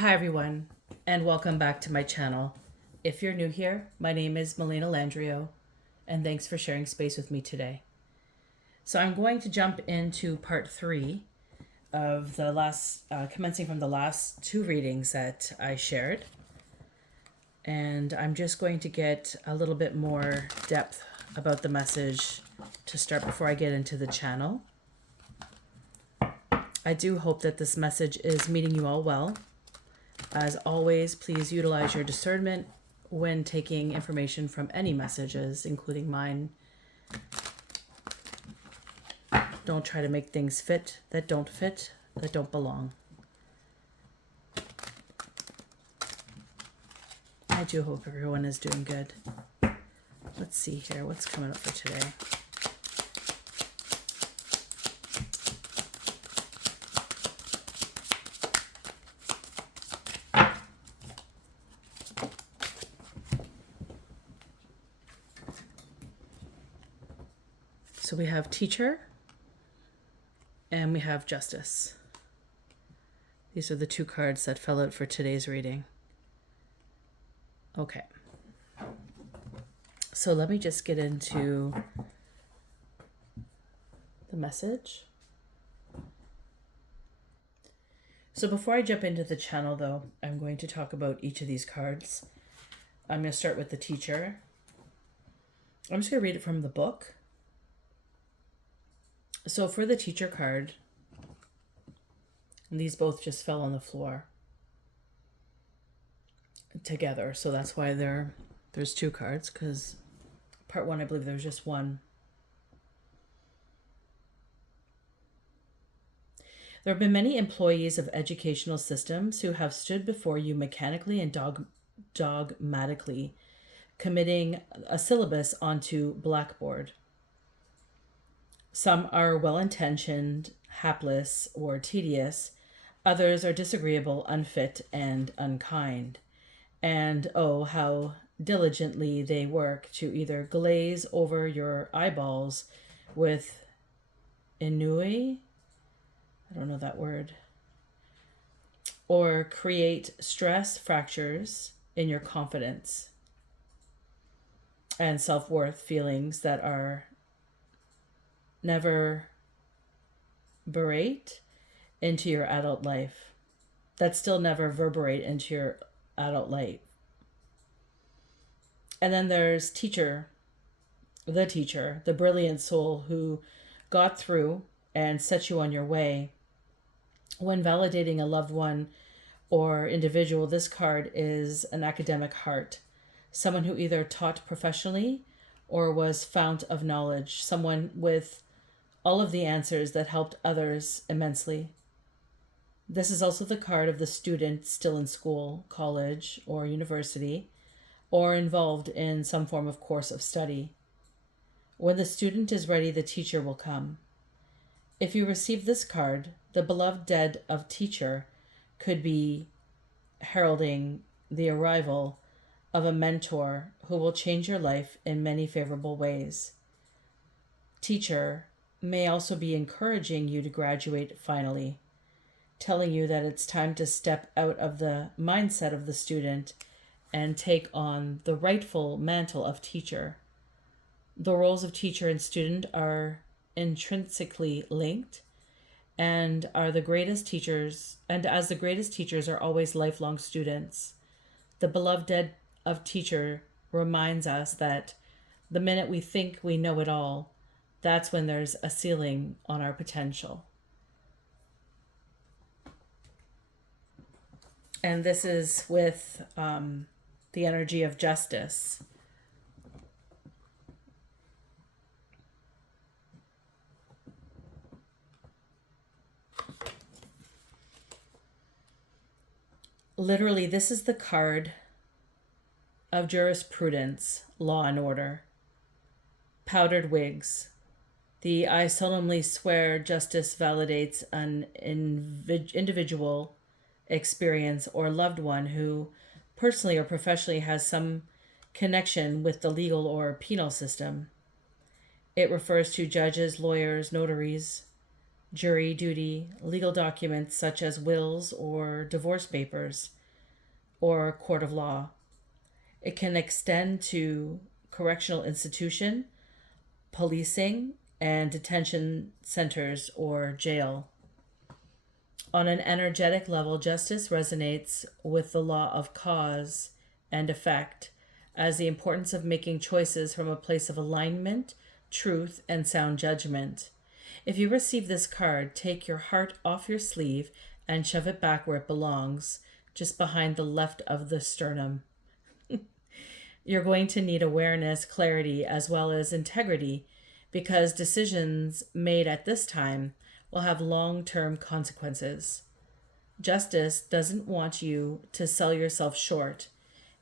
Hi everyone, and welcome back to my channel. If you're new here, my name is Melina Landrio, and thanks for sharing space with me today. So I'm going to jump into part 3 of the last, commencing from the last 2 readings that I shared. And I'm just going to get a little bit more depth about the message to start before I get into the channel. I do hope that this message is meeting you all well. As always, please utilize your discernment when taking information from any messages, including mine. Don't try to make things fit, that don't belong. I do hope everyone is doing good. Let's see here, what's coming up for today. So we have teacher and we have justice. These are the 2 cards that fell out for today's reading. Okay. So let me just get into the message. So before I jump into the channel though, I'm going to talk about each of these cards. I'm going to start with the teacher. I'm just going to read it from the book. So for the teacher card, these both just fell on the floor together. So that's why there's 2 cards, because part 1, I believe there's just one. There have been many employees of educational systems who have stood before you mechanically and dogmatically, committing a syllabus onto blackboard. Some are well-intentioned, hapless, or tedious. Others are disagreeable, unfit, and unkind. And oh, how diligently they work to either glaze over your eyeballs with ennui, I don't know that word, or create stress fractures in your confidence and self-worth feelings that are never berate into your adult life. That still never reverberate into your adult life. And then there's teacher, the brilliant soul who got through and set you on your way. When validating a loved one or individual, this card is an academic heart, someone who either taught professionally or was fount of knowledge, someone with all of the answers that helped others immensely. This is also the card of the student still in school, college, or university, or involved in some form of course of study. When the student is ready, the teacher will come. If you receive this card, the beloved dead of teacher could be heralding the arrival of a mentor who will change your life in many favorable ways. Teacher may also be encouraging you to graduate finally, telling you that it's time to step out of the mindset of the student and take on the rightful mantle of teacher. The roles of teacher and student are intrinsically linked and are the greatest teachers, and as the greatest teachers are always lifelong students. The beloved dead of teacher reminds us that the minute we think we know it all, that's when there's a ceiling on our potential. And this is with the energy of justice. Literally, this is the card of jurisprudence, law and order. Powdered wigs. The I solemnly swear justice validates an individual experience or loved one who personally or professionally has some connection with the legal or penal system. It refers to judges, lawyers, notaries, jury duty, legal documents such as wills or divorce papers, or court of law. It can extend to correctional institution, policing, and detention centers or jail. On an energetic level, justice resonates with the law of cause and effect as the importance of making choices from a place of alignment, truth, and sound judgment. If you receive this card, take your heart off your sleeve and shove it back where it belongs, just behind the left of the sternum. You're going to need awareness, clarity, as well as integrity, because decisions made at this time will have long-term consequences. Justice doesn't want you to sell yourself short.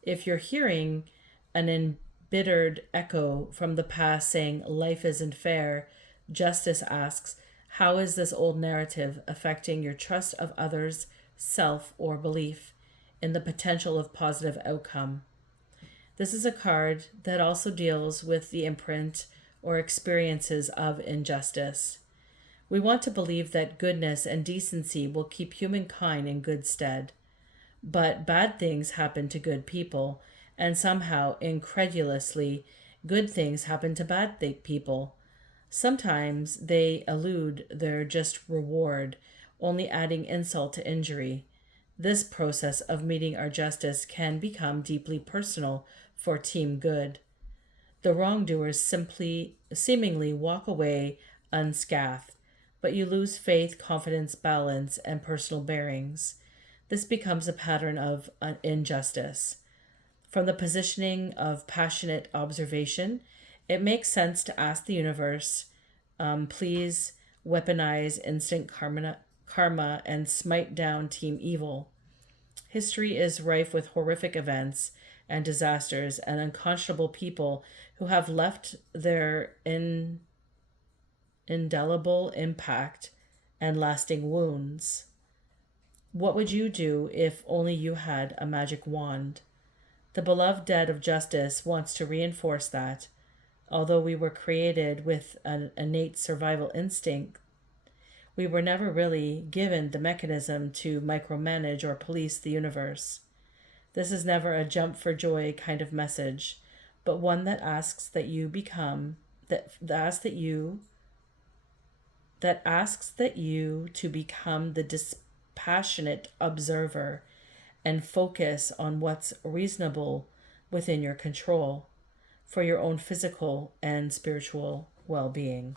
If you're hearing an embittered echo from the past saying life isn't fair, justice asks, how is this old narrative affecting your trust of others, self, or belief in the potential of positive outcome? This is a card that also deals with the imprint or experiences of injustice. We want to believe that goodness and decency will keep humankind in good stead. But bad things happen to good people, and somehow, incredulously, good things happen to bad people. Sometimes they elude their just reward, only adding insult to injury. This process of meeting our justice can become deeply personal for Team Good. The wrongdoers seemingly walk away unscathed, but you lose faith, confidence, balance, and personal bearings. This becomes a pattern of injustice. From the positioning of passionate observation, it makes sense to ask the universe, please weaponize instant karma and smite down Team Evil. History is rife with horrific events and disasters and unconscionable people who have left their indelible impact and lasting wounds. What would you do if only you had a magic wand? The beloved dead of justice wants to reinforce that, although we were created with an innate survival instinct, we were never really given the mechanism to micromanage or police the universe. This is never a jump for joy kind of message, but one that asks that you become, that asks that you to become the dispassionate observer and focus on what's reasonable within your control for your own physical and spiritual well-being.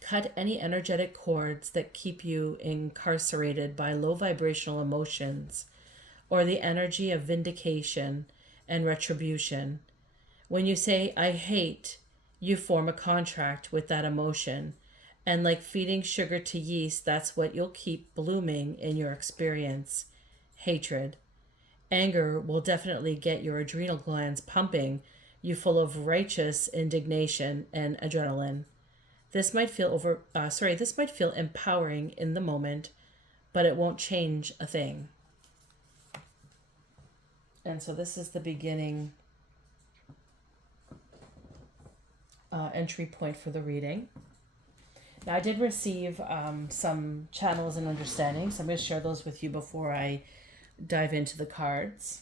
Cut any energetic cords that keep you incarcerated by low vibrational emotions or the energy of vindication and retribution. When you say, I hate, you form a contract with that emotion. And like feeding sugar to yeast, that's what you'll keep blooming in your experience. Hatred. Anger will definitely get your adrenal glands pumping, you full of righteous indignation and adrenaline. This might feel empowering in the moment, but it won't change a thing. And so this is the beginning entry point for the reading. Now, I did receive some channels and understandings. I'm going to share those with you before I dive into the cards.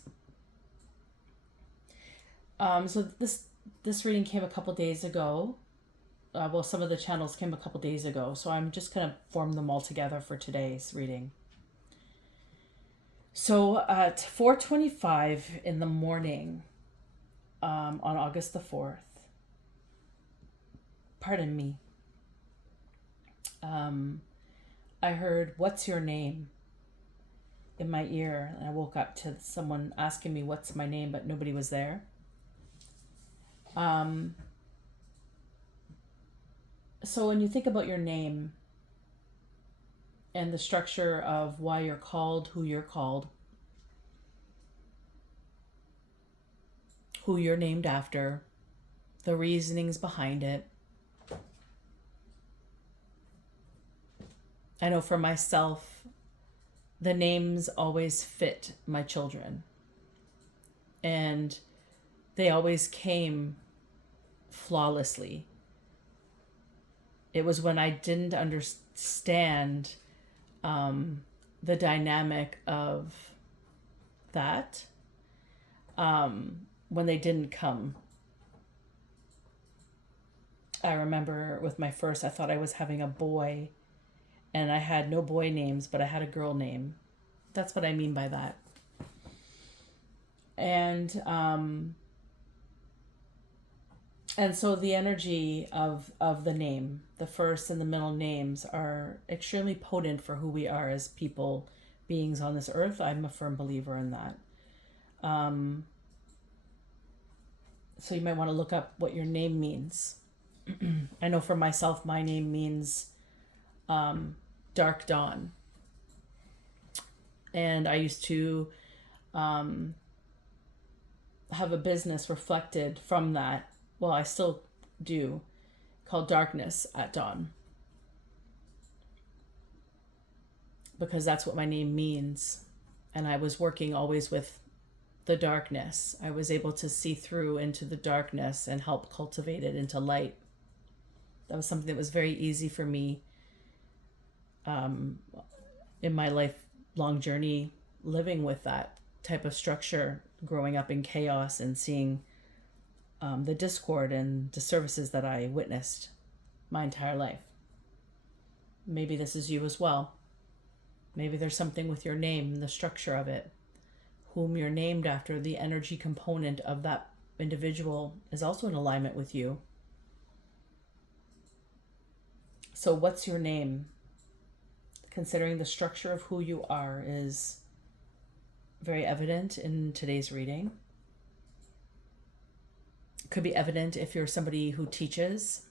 So this reading came a couple days ago. Some of the channels came a couple days ago, so I'm just going to form them all together for today's reading. So at 4:25 in the morning on August the 4th, pardon me, I heard, "What's your name?" in my ear, and I woke up to someone asking me what's my name, but nobody was there. So when you think about your name and the structure of why you're called, who you're named after, the reasonings behind it. I know for myself, the names always fit my children. And they always came flawlessly. It was when I didn't understand the dynamic of that, when they didn't come. I remember with my first, I thought I was having a boy, and I had no boy names, but I had a girl name. That's what I mean by that. And so the energy of the name, the first and the middle names, are extremely potent for who we are as people, beings on this earth. I'm a firm believer in that. So you might want to look up what your name means. I know for myself, my name means dark dawn. And I used to have a business reflected from that. Well, I still do, called Darkness at Dawn. Because that's what my name means. And I was working always with the darkness. I was able to see through into the darkness and help cultivate it into light. That was something that was very easy for me in my lifelong journey, living with that type of structure, growing up in chaos and seeing the discord and disservices that I witnessed my entire life. Maybe this is you as well. Maybe there's something with your name, the structure of it, whom you're named after, the energy component of that individual is also in alignment with you. So what's your name? Considering the structure of who you are is very evident in today's reading. Could be evident if you're somebody who teaches.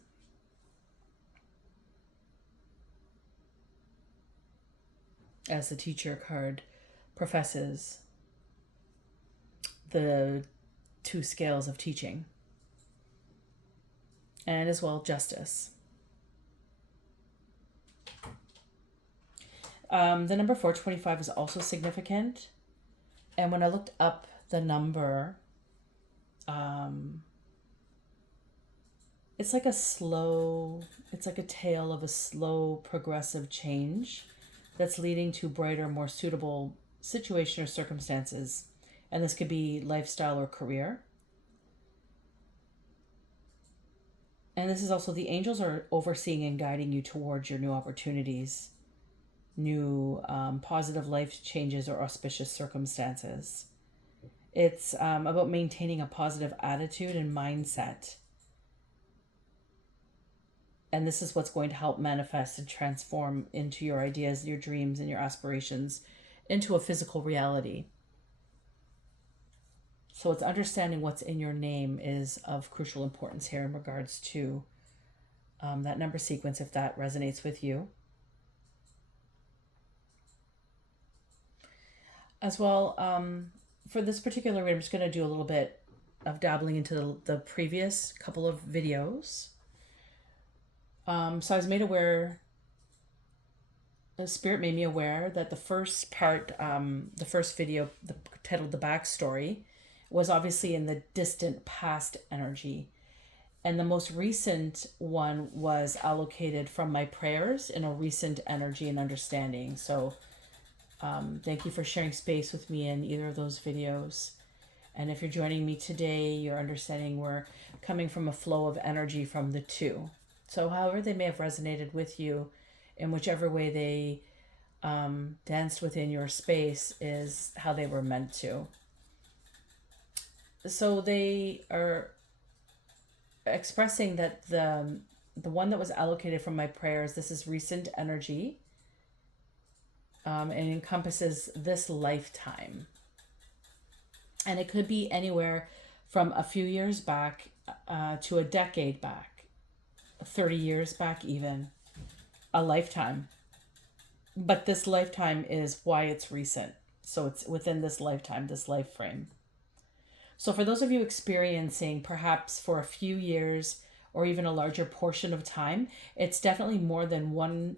As the teacher card professes the 2 scales of teaching. And as well, justice. The number 425 is also significant. And when I looked up the number, it's like a tale of a slow, progressive change that's leading to brighter, more suitable situation or circumstances. And this could be lifestyle or career. And this is also the angels are overseeing and guiding you towards your new opportunities, new positive life changes or auspicious circumstances. It's about maintaining a positive attitude and mindset. And this is what's going to help manifest and transform into your ideas, your dreams, and your aspirations into a physical reality. So it's understanding what's in your name is of crucial importance here in regards to that number sequence, if that resonates with you. As well, for this particular read, I'm just going to do a little bit of dabbling into the previous couple of videos. So I was made aware, the Spirit made me aware that the first part, the first video, titled The Backstory, was obviously in the distant past energy. And the most recent one was allocated from my prayers in a recent energy and understanding. So thank you for sharing space with me in either of those videos. And if you're joining me today, you're understanding we're coming from a flow of energy from the two. So however they may have resonated with you, in whichever way they danced within your space is how they were meant to. So they are expressing that the one that was allocated from my prayers, this is recent energy, and encompasses this lifetime. And it could be anywhere from a few years back to a decade back, 30 years back even, a lifetime. But this lifetime is why it's recent. So it's within this lifetime, this life frame. So for those of you experiencing perhaps for a few years or even a larger portion of time, it's definitely more than one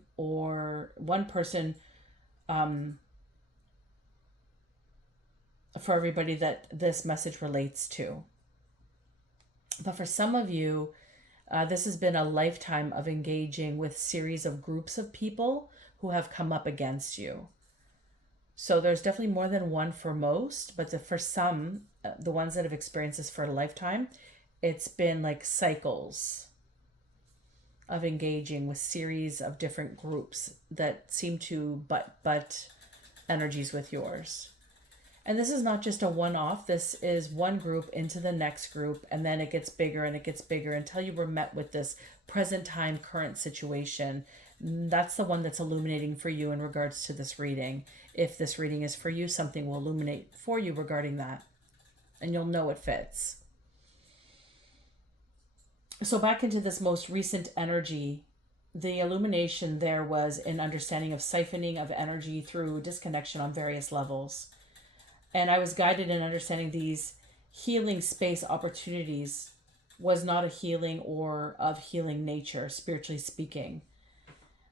person for everybody that this message relates to. But for some of you, This has been a lifetime of engaging with series of groups of people who have come up against you. So there's definitely more than one for most, but for some, the ones that have experienced this for a lifetime, it's been like cycles of engaging with series of different groups that seem to butt energies with yours. And this is not just a one-off. This is one group into the next group, and then it gets bigger and it gets bigger until you were met with this present time, current situation. That's the one that's illuminating for you in regards to this reading. If this reading is for you, something will illuminate for you regarding that, and you'll know it fits. So back into this most recent energy, the illumination there was an understanding of siphoning of energy through disconnection on various levels. And I was guided in understanding these healing space opportunities was not a healing or of healing nature, spiritually speaking.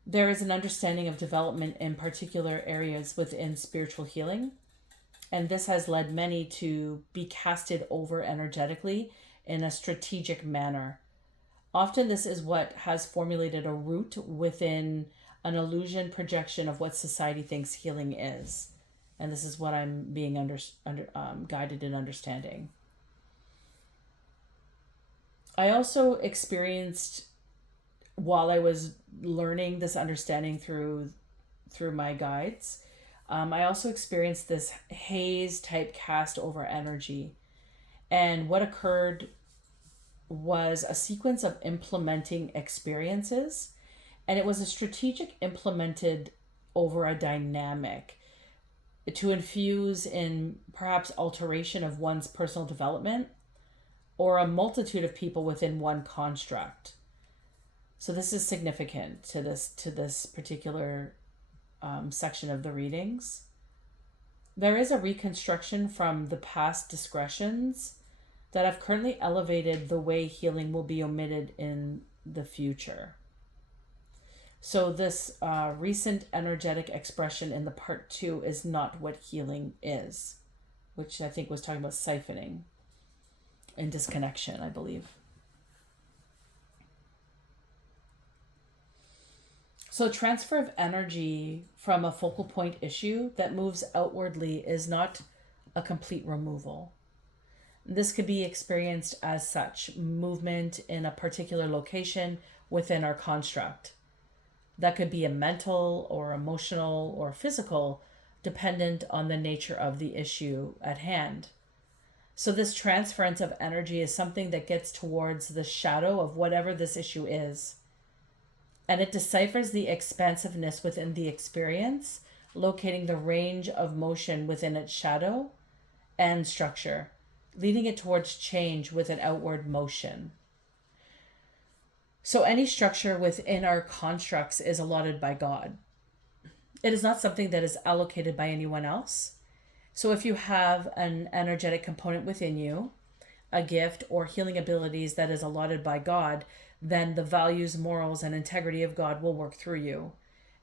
There is an understanding of development in particular areas within spiritual healing. And this has led many to be casted over energetically in a strategic manner. Often this is what has formulated a root within an illusion projection of what society thinks healing is. And this is what I'm being guided in understanding. I also experienced, while I was learning this understanding through my guides, I also experienced this haze type cast over energy. And what occurred was a sequence of implementing experiences, and it was a strategic implemented over a dynamic to infuse in perhaps alteration of one's personal development or a multitude of people within one construct. So this is significant to this particular section of the readings. There is a reconstruction from the past discretions that have currently elevated the way healing will be omitted in the future. So this recent energetic expression in the part 2 is not what healing is, which I think was talking about siphoning and disconnection, I believe. So transfer of energy from a focal point issue that moves outwardly is not a complete removal. This could be experienced as such, movement in a particular location within our construct. That could be a mental or emotional or physical, dependent on the nature of the issue at hand. So this transference of energy is something that gets towards the shadow of whatever this issue is. And it deciphers the expansiveness within the experience, locating the range of motion within its shadow and structure, leading it towards change with an outward motion. So any structure within our constructs is allotted by God. It is not something that is allocated by anyone else. So if you have an energetic component within you, a gift or healing abilities that is allotted by God, then the values, morals, and integrity of God will work through you.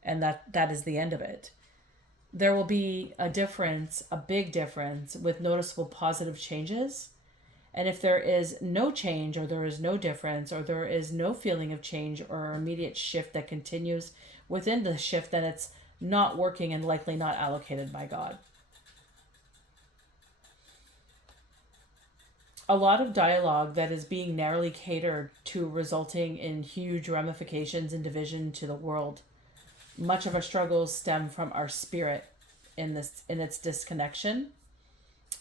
And that is the end of it. There will be a difference, a big difference, with noticeable positive changes. And if there is no change, or there is no difference, or there is no feeling of change or immediate shift that continues within the shift, then it's not working and likely not allocated by God. A lot of dialogue that is being narrowly catered to, resulting in huge ramifications and division to the world. Much of our struggles stem from our spirit in its disconnection,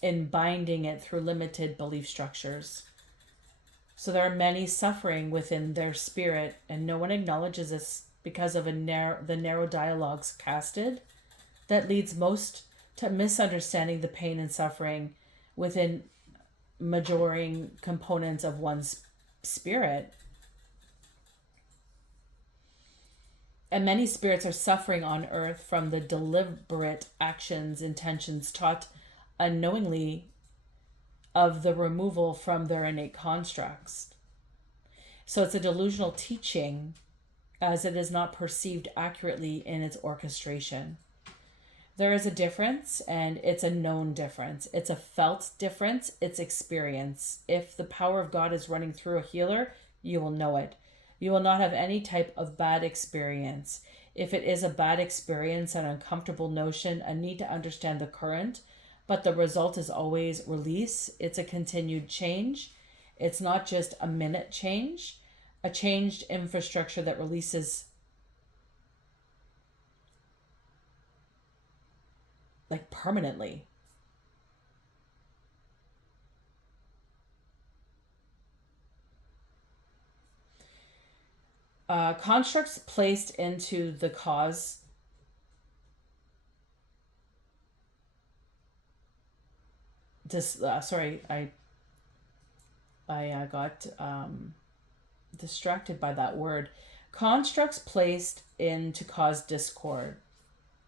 in binding it through limited belief structures. So there are many suffering within their spirit, and no one acknowledges this because of the narrow dialogues casted that leads most to misunderstanding the pain and suffering within majoring components of one's spirit. And many spirits are suffering on earth from the deliberate actions, intentions taught unknowingly of the removal from their innate constructs. So it's a delusional teaching, as it is not perceived accurately in its orchestration. There is a difference, and it's a known difference. It's a felt difference. It's experience. If the power of God is running through a healer, You will know it. You will not have any type of bad experience. If it is a bad experience, an uncomfortable notion, a need to understand the current, but the result is always release. It's a continued change. It's not just a minute change, a changed infrastructure that releases like permanently. Constructs placed into the cause. Sorry, I got distracted by that word. Constructs placed in to cause discord.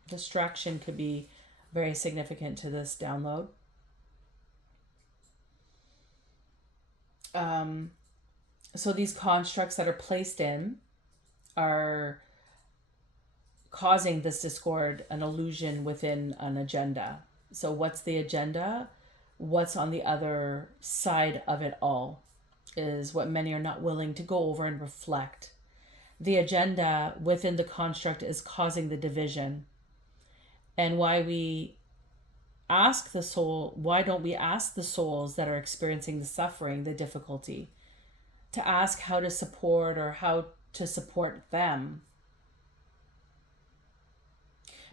Distraction could be very significant to this download. So these constructs that are placed in are causing this discord, an illusion within an agenda. So what's the agenda? What's on the other side of it all is what many are not willing to go over and reflect. The agenda within the construct is causing the division. And why don't we ask the souls that are experiencing the suffering, the difficulty, to ask how to support or how to support them?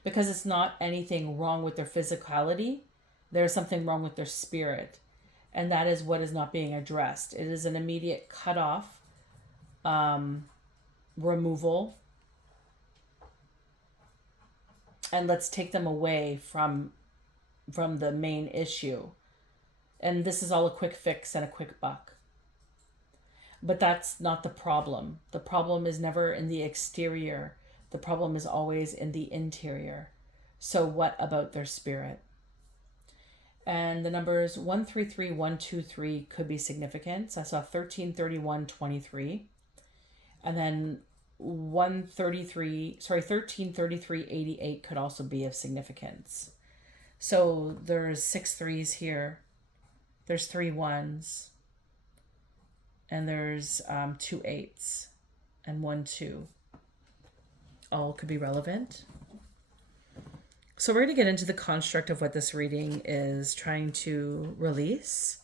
Because it's not anything wrong with their physicality. There's something wrong with their spirit. And that is what is not being addressed. It is an immediate cutoff, removal, and let's take them away from the main issue. And this is all a quick fix and a quick buck. But that's not the problem. The problem is never in the exterior. The problem is always in the interior. So what about their spirit? And the numbers 133, 123 could be significant. So I saw 1331, 23. And then 1333, 88 could also be of significance. So there's 6 threes here. There's 3 1s. And there's 2 8s and 1 2. All could be relevant. So we're going to get into the construct of what this reading is trying to release.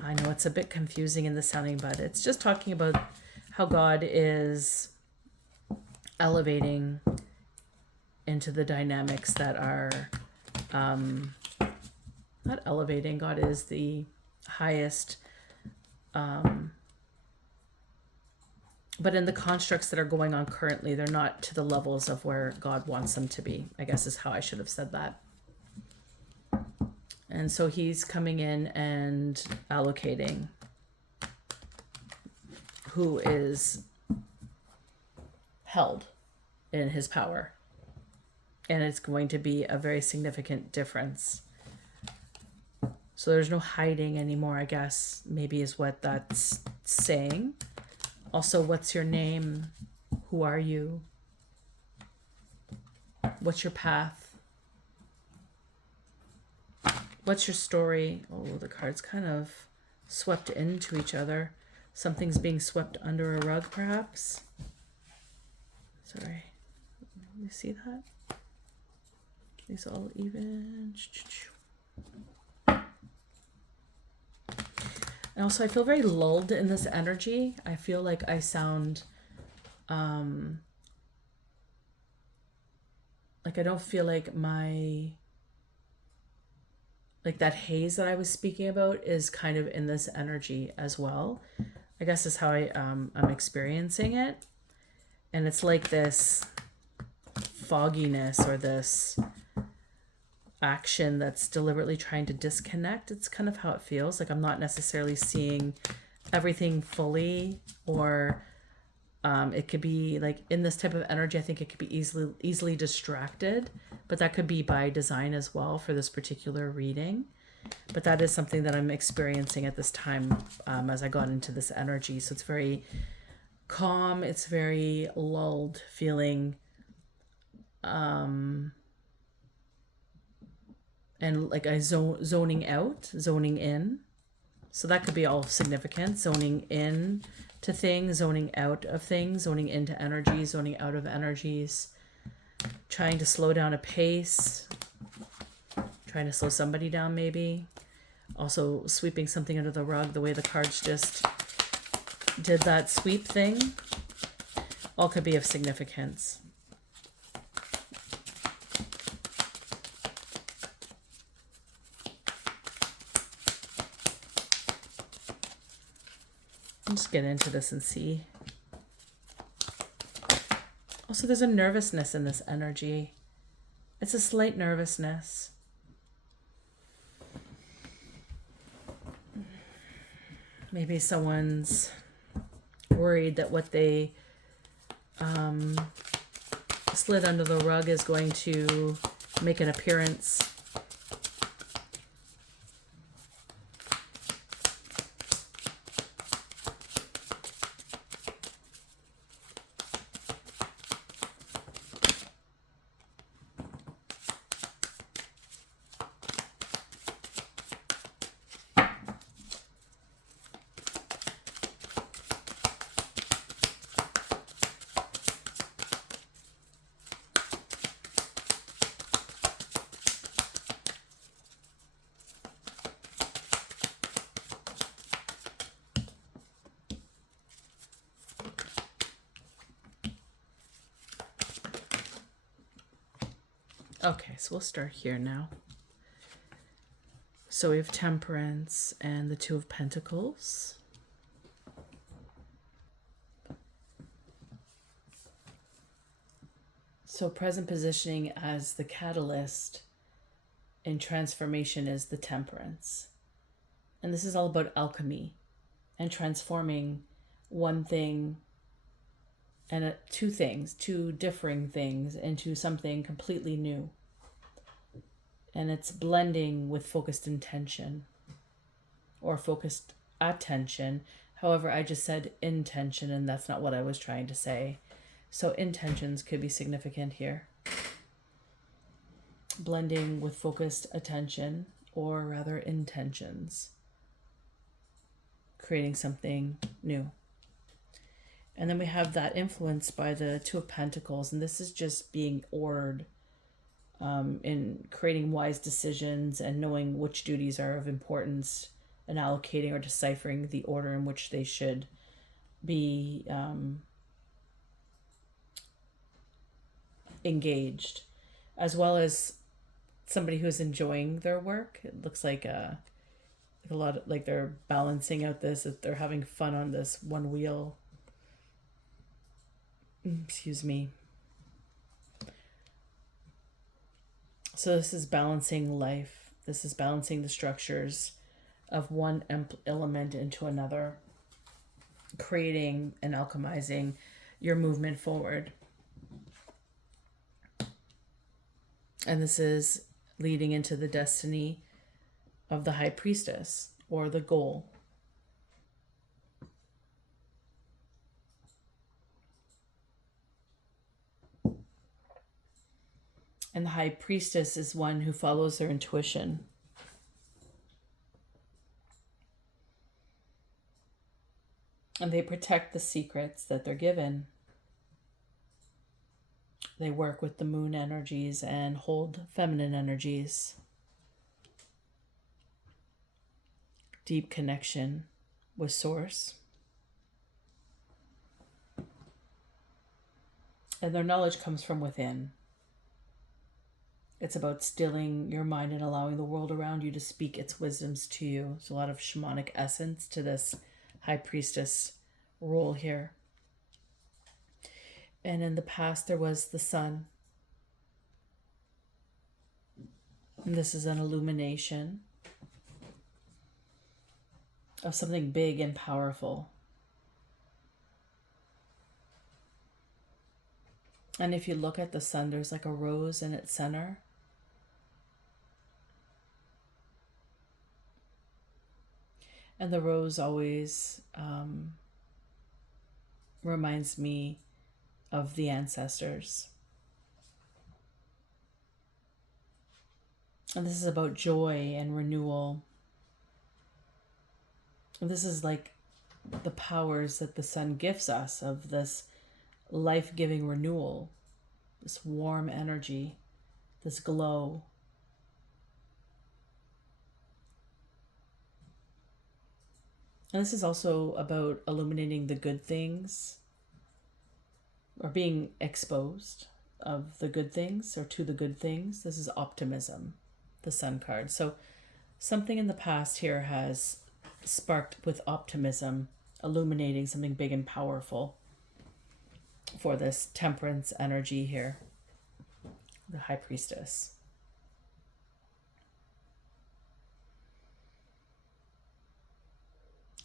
I know it's a bit confusing in the sounding, but it's just talking about how God is elevating into the dynamics that are not elevating. God is the highest, but in the constructs that are going on currently, they're not to the levels of where God wants them to be, I guess is how I should have said that. And so he's coming in and allocating who is held in his power. And it's going to be a very significant difference. So there's no hiding anymore, I guess, maybe is what that's saying. Also, what's your name? Who are you? What's your path? What's your story? Oh, the cards kind of swept into each other. Something's being swept under a rug, perhaps. Sorry. You see that? These all even. And also, I feel very lulled in this energy. I feel like I sound, like I don't feel like like that haze that I was speaking about is kind of in this energy as well. I guess is how I'm experiencing it. And it's like this fogginess or this action that's deliberately trying to disconnect. It's kind of how it feels. Like I'm not necessarily seeing everything fully, or it could be like in this type of energy, I think it could be easily distracted, but that could be by design as well for this particular reading. But that is something that I'm experiencing at this time as I got into this energy. So it's very calm. It's very lulled feeling. And like I zoning out, zoning in. So that could be all significant. Zoning in to things, zoning out of things, zoning into energies, zoning out of energies, trying to slow down a pace, trying to slow somebody down maybe. Also sweeping something under the rug, the way the cards just did that sweep thing. All could be of significance. I'll just get into this and see. Also, there's a nervousness in this energy. It's a slight nervousness. Maybe someone's worried that what they slid under the rug is going to make an appearance. Okay, so we'll start here now. So we have Temperance and the Two of Pentacles. So present positioning as the catalyst in transformation is the Temperance. And this is all about alchemy and transforming one thing and two things, two differing things into something completely new. And it's blending with focused intention or focused attention. However, I just said intention, and that's not what I was trying to say. So intentions could be significant here. Blending with focused attention, or rather intentions. Creating something new. And then we have that influence by the Two of Pentacles, and this is just being ordered in creating wise decisions and knowing which duties are of importance and allocating or deciphering the order in which they should be engaged, as well as somebody who's enjoying their work. It looks like a lot of, like they're balancing out this, that they're having fun on this one wheel. Excuse me. So this is balancing life. This is balancing the structures of one element into another, creating and alchemizing your movement forward. And this is leading into the destiny of the High Priestess, or the goal. And the High Priestess is one who follows their intuition. And they protect the secrets that they're given. They work with the moon energies and hold feminine energies. Deep connection with Source. And their knowledge comes from within. It's about stilling your mind and allowing the world around you to speak its wisdoms to you. There's a lot of shamanic essence to this High Priestess role here. And in the past, there was the sun. And this is an illumination of something big and powerful. And if you look at the sun, there's like a rose in its center. And the rose always reminds me of the ancestors. And this is about joy and renewal. And this is like the powers that the sun gives us of this life-giving renewal, this warm energy, this glow. And this is also about illuminating the good things, or being exposed of the good things, or to the good things. This is optimism, the sun card. So something in the past here has sparked with optimism, illuminating something big and powerful for this temperance energy here, the High Priestess.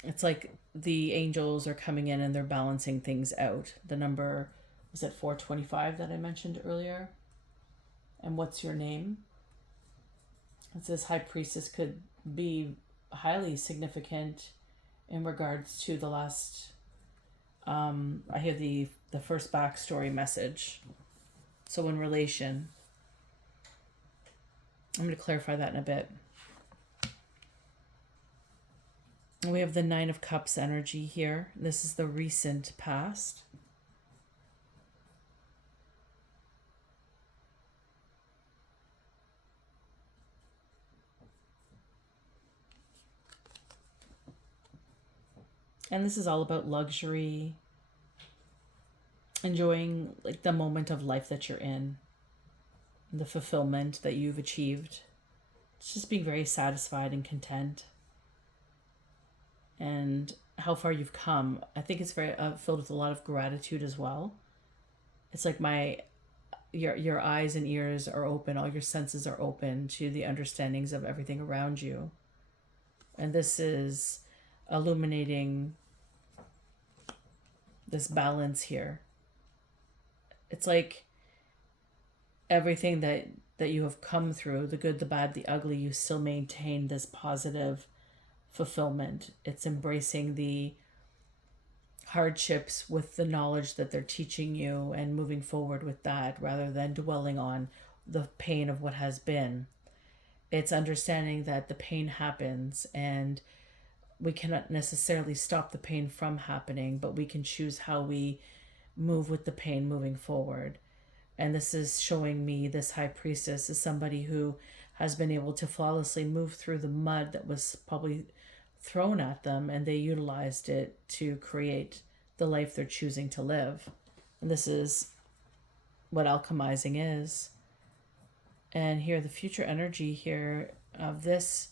It's like the angels are coming in and they're balancing things out. The number, was it 425 that I mentioned earlier? And what's your name? It says High Priestess could be highly significant in regards to the last, I hear the first backstory message. So in relation, I'm going to clarify that in a bit. We have the Nine of Cups energy here. This is the recent past. And this is all about luxury, enjoying like the moment of life that you're in, the fulfillment that you've achieved. It's just being very satisfied and content. And how far you've come. I think it's very filled with a lot of gratitude as well. It's like your eyes and ears are open, all your senses are open to the understandings of everything around you. And this is illuminating this balance here. It's like everything that you have come through, the good, the bad, the ugly, you still maintain this positive fulfillment. It's embracing the hardships with the knowledge that they're teaching you and moving forward with that rather than dwelling on the pain of what has been. It's understanding that the pain happens and we cannot necessarily stop the pain from happening, but we can choose how we move with the pain moving forward. And this is showing me this High Priestess is somebody who has been able to flawlessly move through the mud that was probably thrown at them, and they utilized it to create the life they're choosing to live. And this is what alchemizing is. And here, the future energy here of this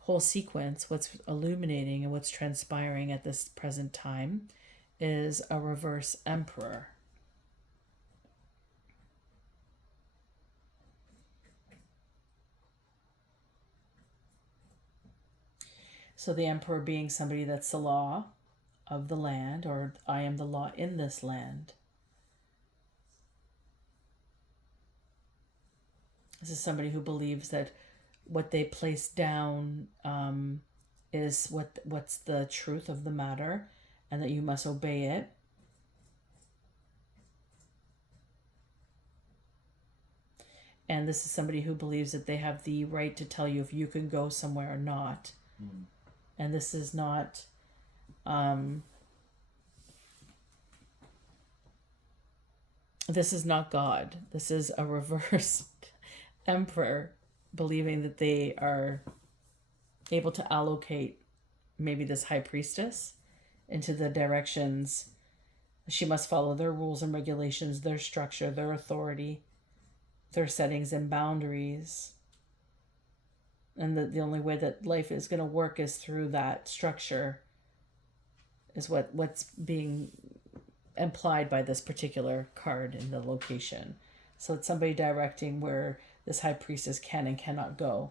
whole sequence, what's illuminating and what's transpiring at this present time, is a reverse Emperor. So the Emperor being somebody that's the law of the land, or I am the law in this land. This is somebody who believes that what they place down is what's the truth of the matter, and that you must obey it. And this is somebody who believes that they have the right to tell you if you can go somewhere or not. Mm. And this is not this is not God. This is a reversed Emperor believing that they are able to allocate maybe this High Priestess into the directions she must follow, their rules and regulations, their structure, their authority, their settings and boundaries. And the only way that life is going to work is through that structure, is what's being implied by this particular card in the location. So it's somebody directing where this High Priestess can and cannot go.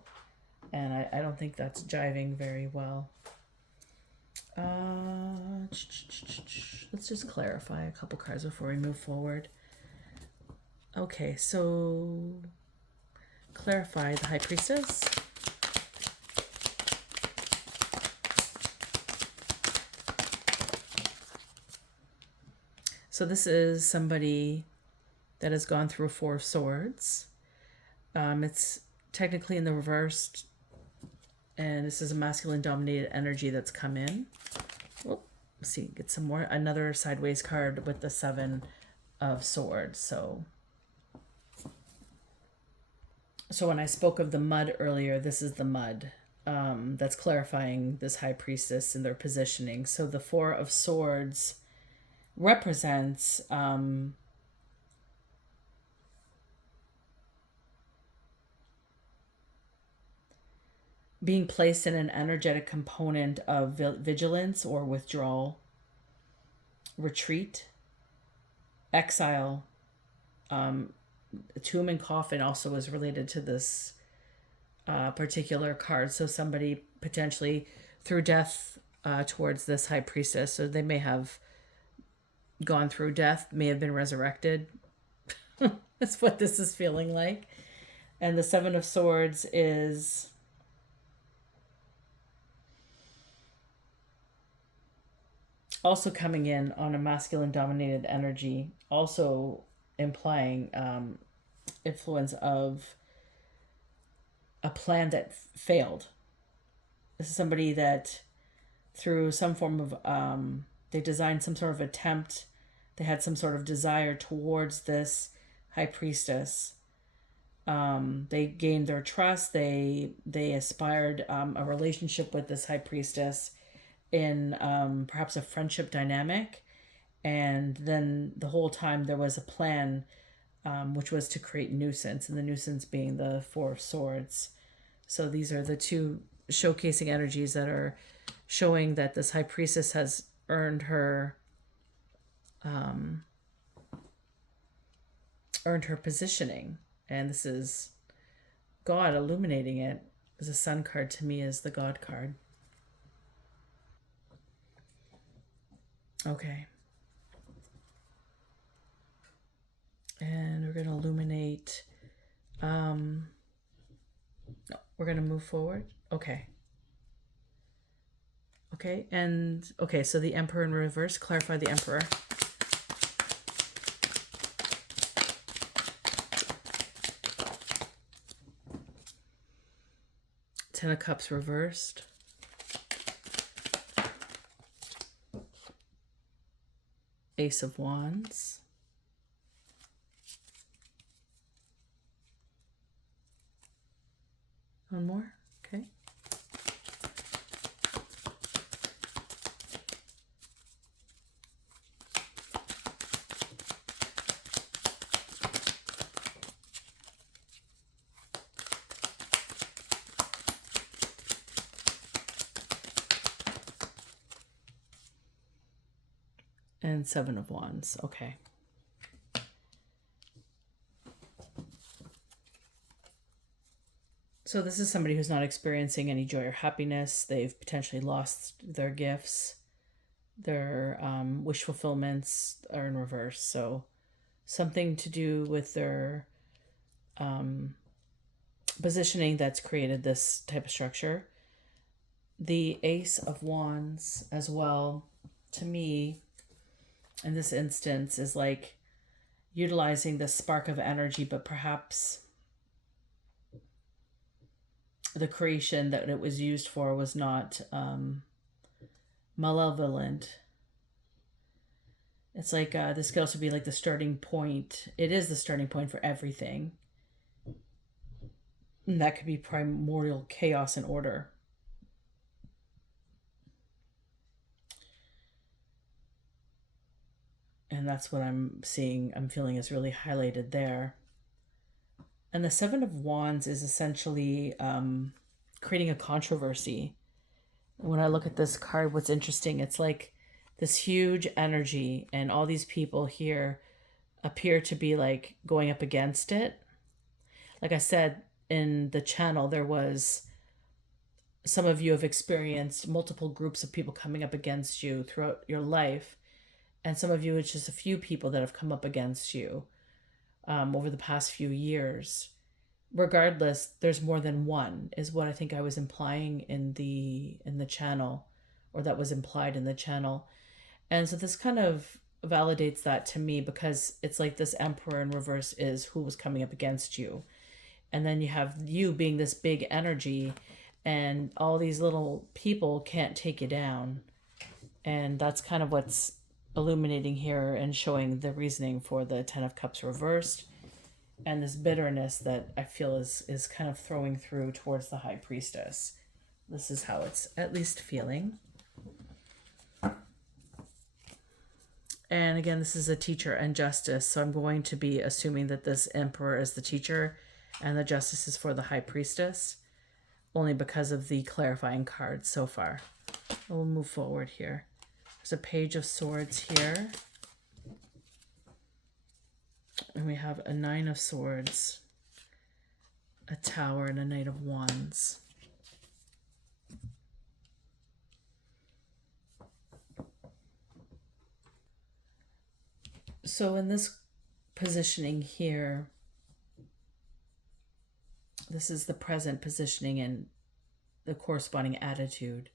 And I don't think that's jiving very well. Let's just clarify a couple cards before we move forward. Okay, so clarify the High Priestess. So this is somebody that has gone through a Four of Swords. It's technically in the reversed, and this is a masculine dominated energy that's come in. Oh, let's see, get some more, another sideways card with the 7 of Swords. So when I spoke of the mud earlier, this is the mud. That's clarifying this High Priestess and their positioning. So the 4 of Swords represents being placed in an energetic component of vigilance or withdrawal, retreat, exile. Tomb and coffin also is related to this particular card. So somebody potentially through death towards this High Priestess. So they may have gone through death, may have been resurrected. That's what this is feeling like. And the 7 of Swords is also coming in on a masculine dominated energy, also implying influence of a plan that failed. This is somebody that through some form of they designed some sort of attempt, they had some sort of desire towards this High Priestess. They gained their trust, they aspired a relationship with this High Priestess in perhaps a friendship dynamic, and then the whole time there was a plan, which was to create nuisance, and the nuisance being the 4 of Swords. So these are the two showcasing energies that are showing that this High Priestess has earned her positioning, and this is God illuminating it. As a Sun card to me is the God card. Okay. And we're going to illuminate. No, we're going to move forward. Okay. Okay. And okay, so the Emperor in reverse. Clarify the Emperor. Ten of Cups reversed. Ace of Wands. One more. Okay. And 7 of Wands. Okay. So this is somebody who's not experiencing any joy or happiness. They've potentially lost their gifts. Their wish fulfillments are in reverse. So something to do with their positioning that's created this type of structure. The Ace of Wands as well, to me, in this instance, is like utilizing the spark of energy, but perhaps the creation that it was used for was not malevolent. It's like this could also be like the starting point. It is the starting point for everything. And that could be primordial chaos and order. And that's what I'm seeing, I'm feeling is really highlighted there. And the 7 of Wands is essentially creating a controversy. When I look at this card, what's interesting, it's like this huge energy, and all these people here appear to be like going up against it. Like I said in the channel, there was, some of you have experienced multiple groups of people coming up against you throughout your life. And some of you, it's just a few people that have come up against you over the past few years. Regardless, there's more than one, is what I think I was implying in the channel, or that was implied in the channel. And so this kind of validates that to me, because it's like this Emperor in reverse is who was coming up against you. And then you have you being this big energy, and all these little people can't take you down. And that's kind of what's illuminating here and showing the reasoning for the Ten of Cups reversed, and this bitterness that I feel is kind of throwing through towards the High Priestess. This is how it's at least feeling. And again, this is a teacher and justice, so I'm going to be assuming that this Emperor is the teacher and the justice is for the High Priestess, only because of the clarifying cards so far. We'll move forward here. There's a Page of Swords here. And we have a Nine of Swords, a Tower, and a Knight of Wands. So in this positioning here, this is the present positioning and the corresponding attitude.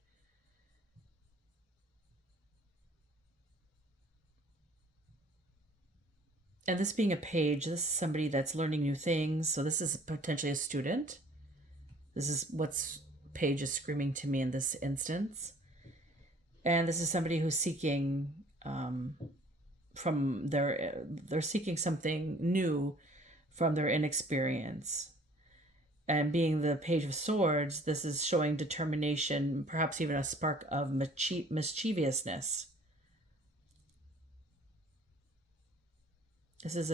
And this being a page, this is somebody that's learning new things. So this is potentially a student. This is what's page is screaming to me in this instance. And this is somebody who's seeking they're seeking something new from their inexperience. And being the Page of Swords, this is showing determination, perhaps even a spark of mischievousness. This is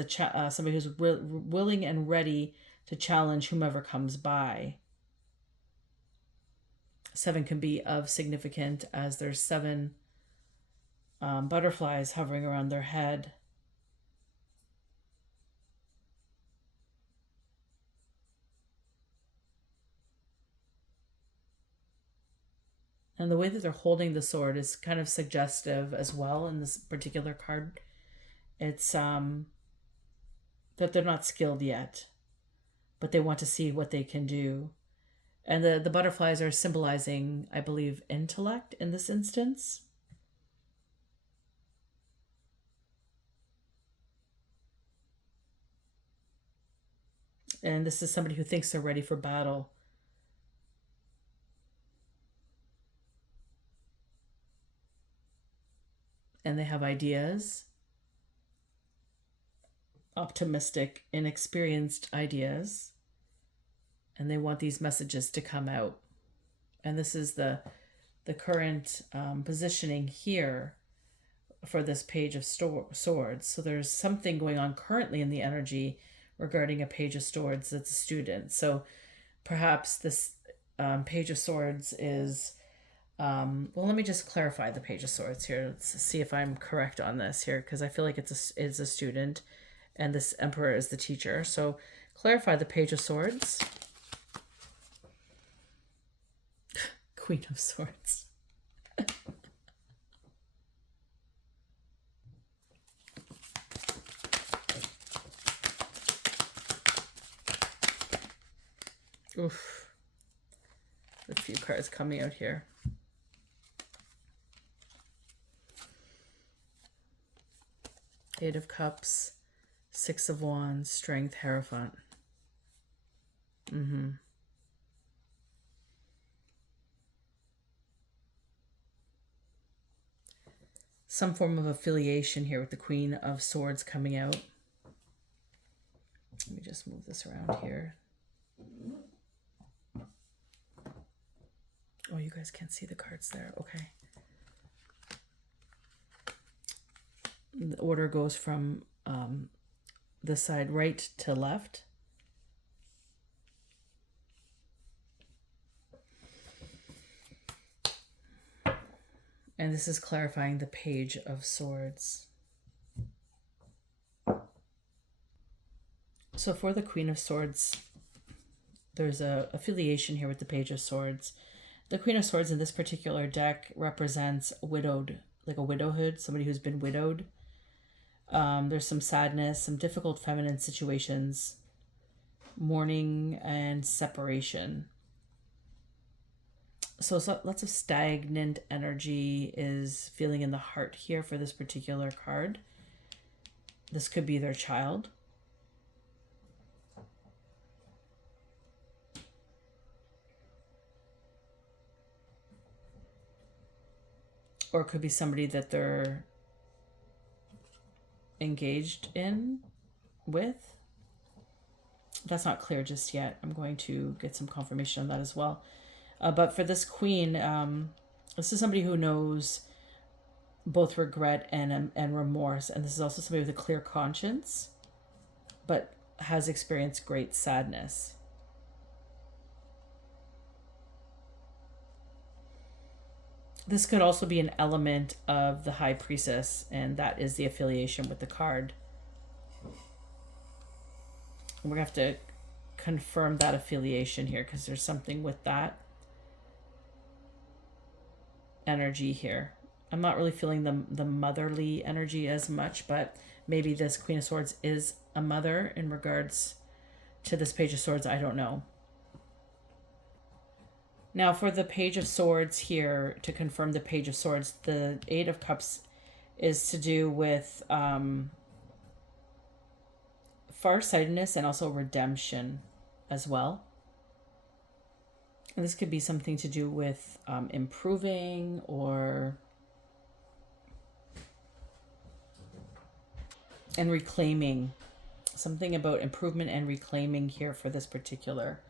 somebody who's willing and ready to challenge whomever comes by. 7 can be of significant as there's 7 butterflies hovering around their head. And the way that they're holding the sword is kind of suggestive as well in this particular card. It's that they're not skilled yet, but they want to see what they can do. And the butterflies are symbolizing, I believe, intellect in this instance. And this is somebody who thinks they're ready for battle. And they have ideas, optimistic, inexperienced ideas, and they want these messages to come out. And this is the current positioning here for this Page of Swords. So there's something going on currently in the energy regarding a Page of Swords that's a student. So perhaps this Page of Swords is well, let me just clarify the Page of Swords here. Let's see if I'm correct on this here, because I feel like it's a student and this Emperor is the teacher. So clarify the Page of Swords. Queen of Swords. Oof. A few cards coming out here. Eight of Cups, Six of Wands, Strength, Hierophant. Some form of affiliation here with the Queen of Swords coming out. Let me just move this around here. Oh, you guys can't see the cards there. Okay. The order goes from the side right to left. And this is clarifying the Page of Swords. So for the Queen of Swords, there's a affiliation here with the Page of Swords. The Queen of Swords in this particular deck represents widowed, like a widowhood, somebody who's been widowed. There's some sadness, some difficult feminine situations, mourning, and separation. So lots of stagnant energy is feeling in the heart here for this particular card. This could be their child. Or it could be somebody that they're engaged in with. That's not clear just yet. I'm going to get some confirmation on that as well. But for this queen, this is somebody who knows both regret and remorse. And this is also somebody with a clear conscience, but has experienced great sadness. This could also be an element of the High Priestess, and that is the affiliation with the card. We're going to have to confirm that affiliation here because there's something with that energy here. I'm not really feeling the motherly energy as much, but maybe this Queen of Swords is a mother in regards to this Page of Swords. I don't know. Now for the Page of Swords here, to confirm the Page of Swords, the Eight of Cups is to do with farsightedness and also redemption as well. And this could be something to do with improving and reclaiming. Something about improvement and reclaiming here for this particular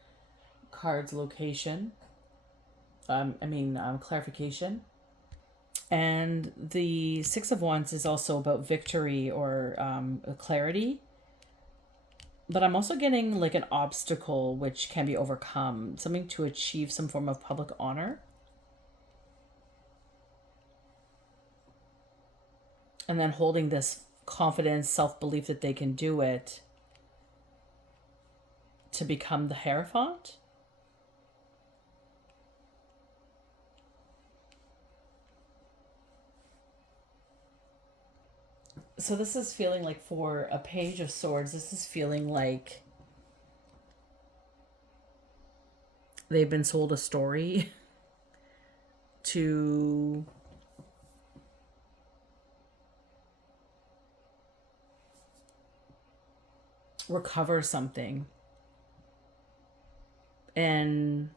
card's location. Clarification. And the Six of Wands is also about victory or clarity. But I'm also getting like an obstacle which can be overcome. Something to achieve some form of public honor. And then holding this confidence, self-belief that they can do it to become the Hierophant. So this is feeling like, for a Page of Swords, this is feeling like they've been sold a story to recover something. And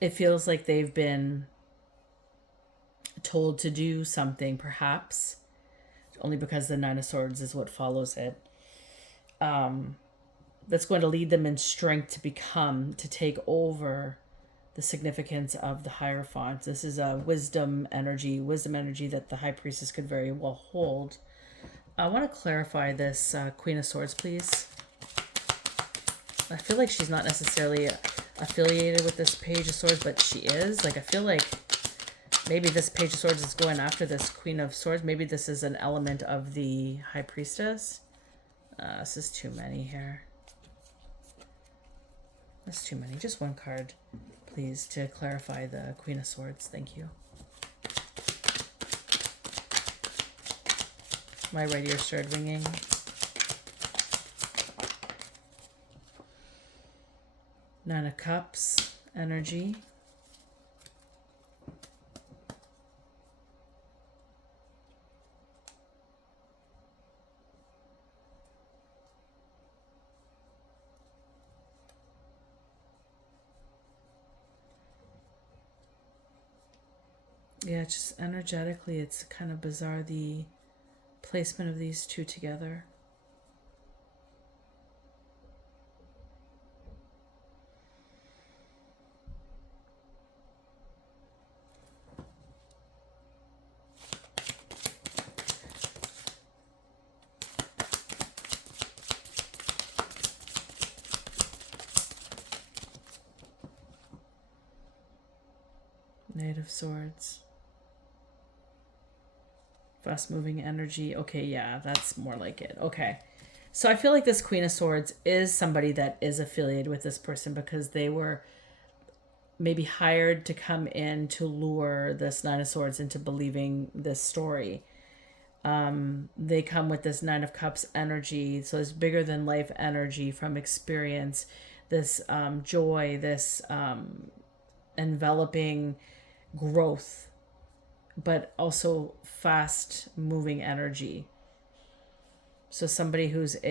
it feels like they've been told to do something, perhaps only because the Nine of Swords is what follows it, that's going to lead them in strength to take over the significance of the Hierophant. This is a wisdom energy that the High Priestess could very well hold. I want to clarify this Queen of Swords, please. I feel like she's not necessarily affiliated with this Page of Swords, but she is. Like, I feel like maybe this Page of Swords is going after this Queen of Swords. Maybe this is an element of the High Priestess. This is too many here. That's too many. Just one card, please, to clarify the Queen of Swords. Thank you. My right ear started ringing. Nine of Cups energy. Yeah, just energetically, it's kind of bizarre, the placement of these two together. Knight of Swords. Fast moving energy. Okay, yeah, that's more like it. Okay. So I feel like this Queen of Swords is somebody that is affiliated with this person because they were maybe hired to come in to lure this Nine of Swords into believing this story. They come with this Nine of Cups energy. So it's bigger than life energy from experience. This joy, this enveloping growth, but also fast moving energy. So somebody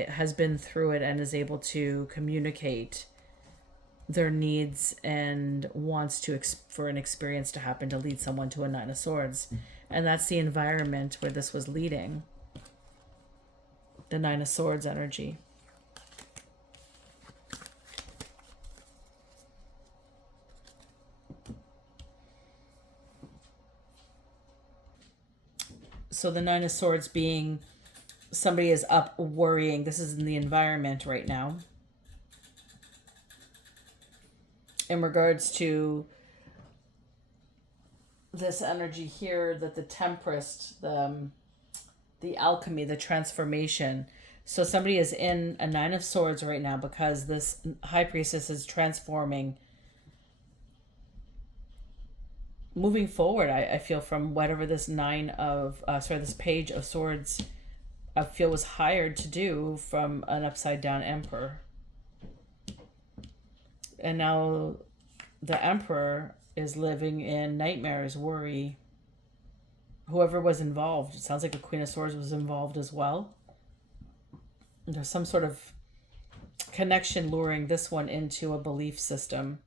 has been through it and is able to communicate their needs and wants to for an experience to happen to lead someone to a Nine of Swords. And that's the environment where this was leading. The Nine of Swords energy. So the Nine of Swords being somebody is up worrying. This is in the environment right now. In regards to this energy here, that the Tempest, the alchemy, the transformation. So somebody is in a Nine of Swords right now because this High Priestess is transforming. Moving forward, I feel from whatever this this Page of Swords, I feel was hired to do from an upside down Emperor. And now the Emperor is living in nightmares, worry. Whoever was involved, it sounds like the Queen of Swords was involved as well. There's some sort of connection luring this one into a belief system.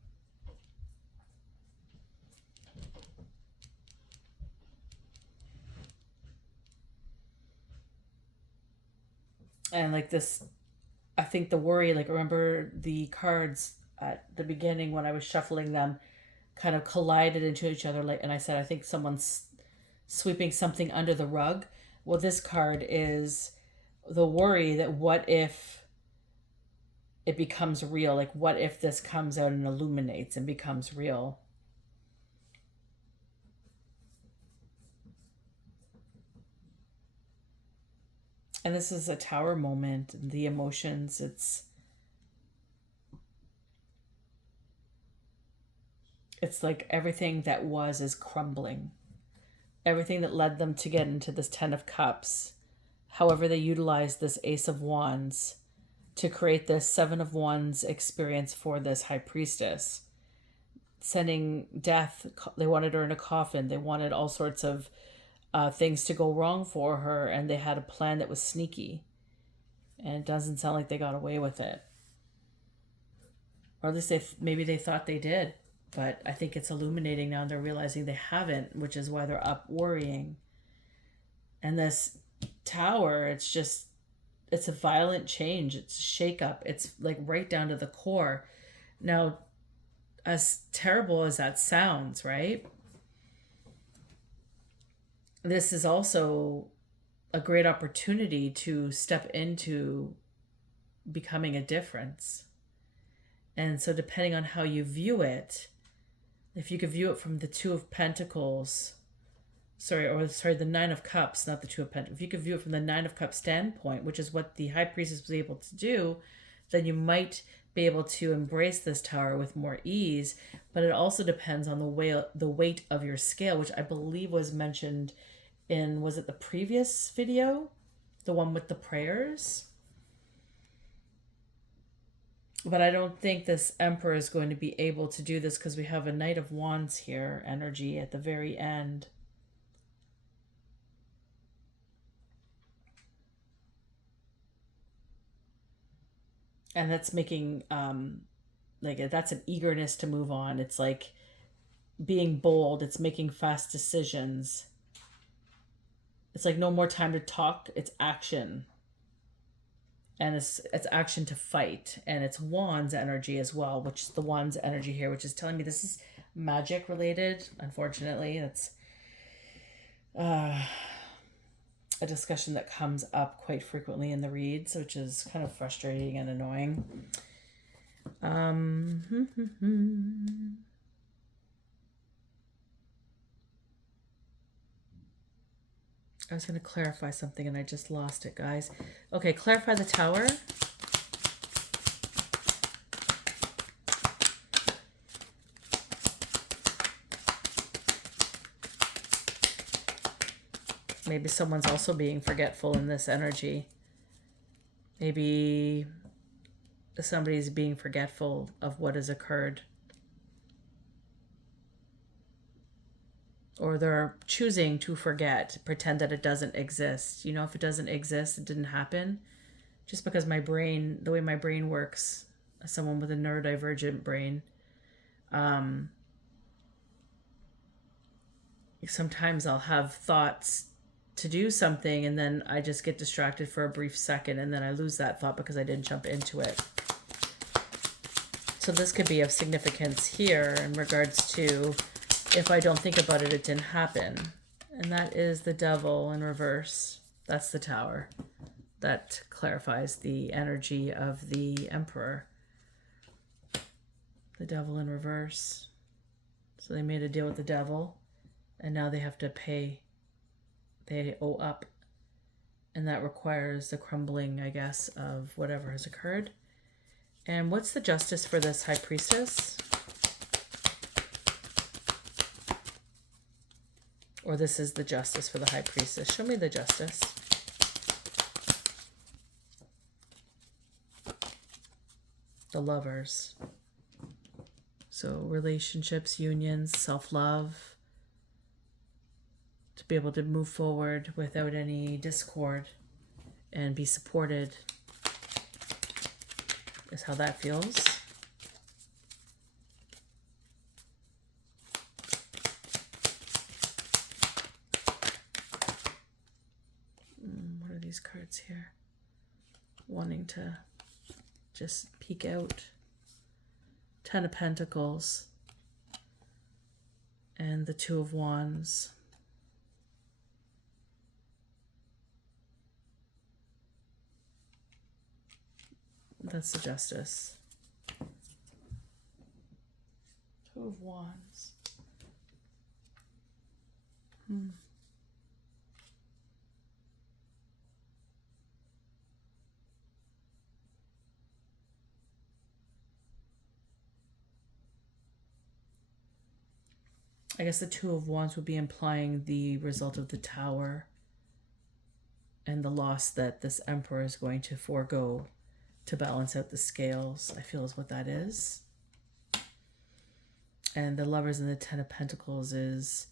And like this, I think the worry, like remember the cards at the beginning when I was shuffling them kind of collided into each other, like, and I said I think someone's sweeping something under the rug. Well, this card is the worry that what if it becomes real? Like what if this comes out and illuminates and becomes real? And this is a Tower moment, the emotions, it's like everything that was is crumbling. Everything that led them to get into this Ten of Cups. However, they utilized this Ace of Wands to create this Seven of Wands experience for this High Priestess. Sending death, they wanted her in a coffin. They wanted all sorts of things to go wrong for her, and they had a plan that was sneaky. And it doesn't sound like they got away with it. Or at least maybe they thought they did. But I think it's illuminating now and they're realizing they haven't, which is why they're up worrying. And this Tower, it's a violent change. It's a shakeup. It's like right down to the core. Now, as terrible as that sounds, right? This is also a great opportunity to step into becoming a difference. And so depending on how you view it, if you could view it from the Two of Pentacles, the Nine of Cups, not the Two of Pentacles. If you could view it from the Nine of Cups standpoint, which is what the High Priestess was able to do, then you might be able to embrace this Tower with more ease. But it also depends on the weight of your scale, which I believe was mentioned in, was it the previous video? The one with the prayers? But I don't think this Emperor is going to be able to do this because we have a Knight of Wands here, energy at the very end. And that's making, that's an eagerness to move on. It's like being bold. It's making fast decisions. It's like no more time to talk. It's action. And it's action to fight. And it's Wands energy as well, which is the Wands energy here, which is telling me this is magic related. Unfortunately, it's a discussion that comes up quite frequently in the reads, which is kind of frustrating and annoying. I was going to clarify something and I just lost it, guys. Okay, clarify the Tower. Maybe someone's also being forgetful in this energy. Maybe somebody's being forgetful of what has occurred. Or they're choosing to forget, pretend that it doesn't exist. You know, if it doesn't exist, it didn't happen. Just because my brain, the way my brain works, someone with a neurodivergent brain. Sometimes I'll have thoughts to do something and then I just get distracted for a brief second and then I lose that thought because I didn't jump into it. So this could be of significance here in regards to if I don't think about it, it didn't happen. And that is the devil in reverse. That's the tower. That clarifies the energy of the emperor. The devil in reverse. So they made a deal with the devil and now they have to pay. They owe up. And that requires the crumbling, I guess, of whatever has occurred. And what's the justice for this high priestess? Or this is the justice for the high priestess. Show me the justice. The lovers. So relationships, unions, self-love. To be able to move forward without any discord and be supported is how that feels. What are these cards here? Wanting to just peek out. 10 of Pentacles and the 2 of Wands. That's the justice. 2 of Wands. I guess the 2 of Wands would be implying the result of the Tower and the loss that this Emperor is going to forego to balance out the scales, I feel is what that is. And the Lovers and the 10 of Pentacles is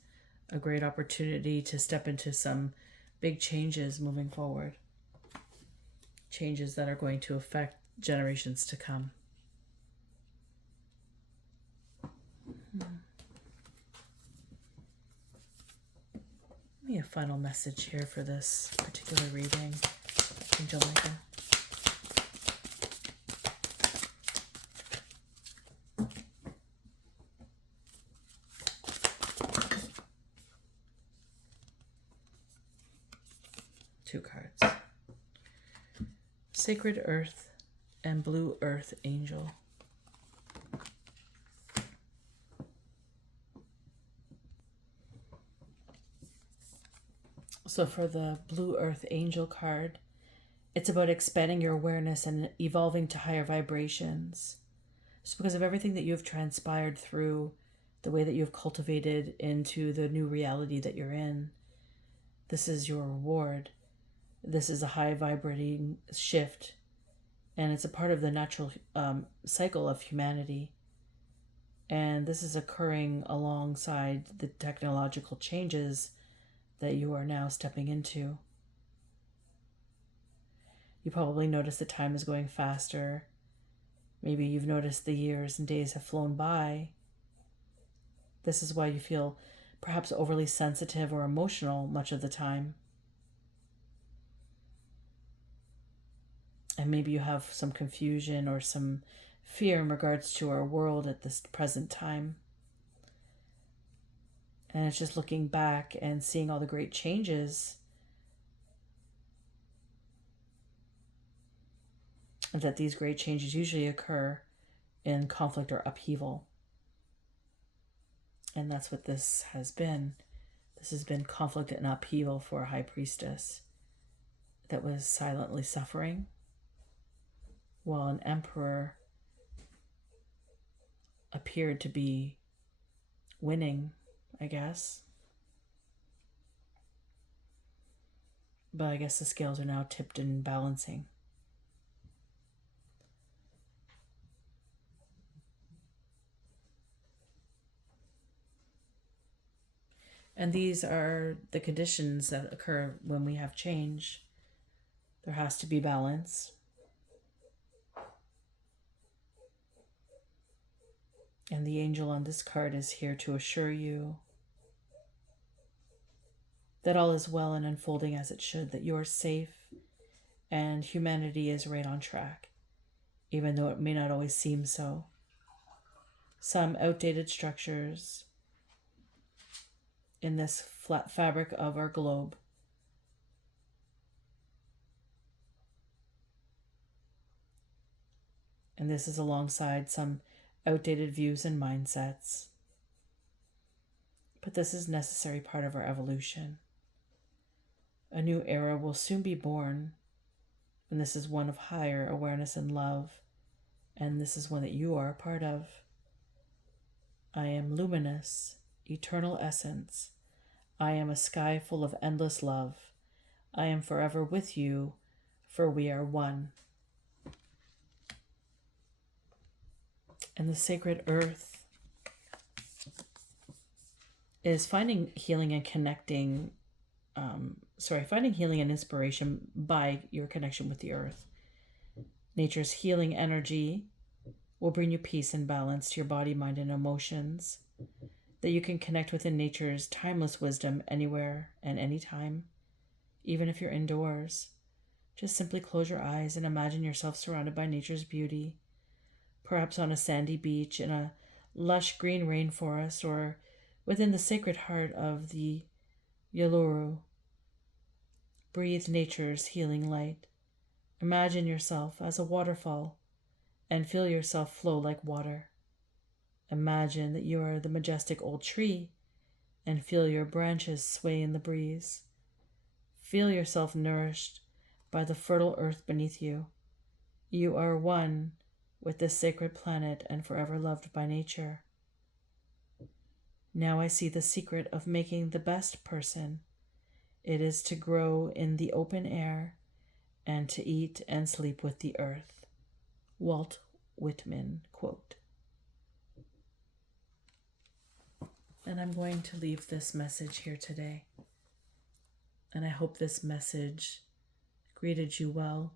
a great opportunity to step into some big changes moving forward. Changes that are going to affect generations to come. Give me a final message here for this particular reading, Angel Michael. Two cards. Sacred Earth and Blue Earth Angel. So for the Blue Earth Angel card, it's about expanding your awareness and evolving to higher vibrations. Just because of everything that you've transpired through, the way that you've cultivated into the new reality that you're in, this is your reward. This is a high vibrating shift, and it's a part of the natural cycle of humanity. And this is occurring alongside the technological changes that you are now stepping into. You probably notice the time is going faster. Maybe you've noticed the years and days have flown by. This is why you feel perhaps overly sensitive or emotional much of the time. And maybe you have some confusion or some fear in regards to our world at this present time. And it's just looking back and seeing all the great changes and that these great changes usually occur in conflict or upheaval. And that's what this has been. This has been conflict and upheaval for a high priestess that was silently suffering, while an emperor appeared to be winning, I guess. But I guess the scales are now tipped and balancing. And these are the conditions that occur when we have change. There has to be balance. And the angel on this card is here to assure you that all is well and unfolding as it should, that you're safe and humanity is right on track, even though it may not always seem so. Some outdated structures in this flat fabric of our globe and this is alongside some outdated views and mindsets. But this is a necessary part of our evolution. A new era will soon be born, and this is one of higher awareness and love, and this is one that you are a part of. I am luminous, eternal essence. I am a sky full of endless love. I am forever with you, for we are one. And the sacred earth is finding healing and connecting, finding healing and inspiration by your connection with the earth. Nature's healing energy will bring you peace and balance to your body, mind, and emotions, that you can connect within nature's timeless wisdom anywhere and anytime, even if you're indoors. Just simply close your eyes and imagine yourself surrounded by nature's beauty, perhaps on a sandy beach, in a lush green rainforest, or within the sacred heart of the Uluru. Breathe nature's healing light. Imagine yourself as a waterfall and feel yourself flow like water. Imagine that you are the majestic old tree and feel your branches sway in the breeze. Feel yourself nourished by the fertile earth beneath you. You are one with this sacred planet and forever loved by nature. Now I see the secret of making the best person. It is to grow in the open air and to eat and sleep with the earth. Walt Whitman quote. And I'm going to leave this message here today. And I hope this message greeted you well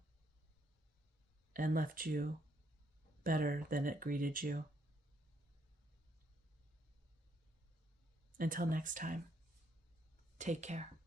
and left you better than it greeted you. Until next time, take care.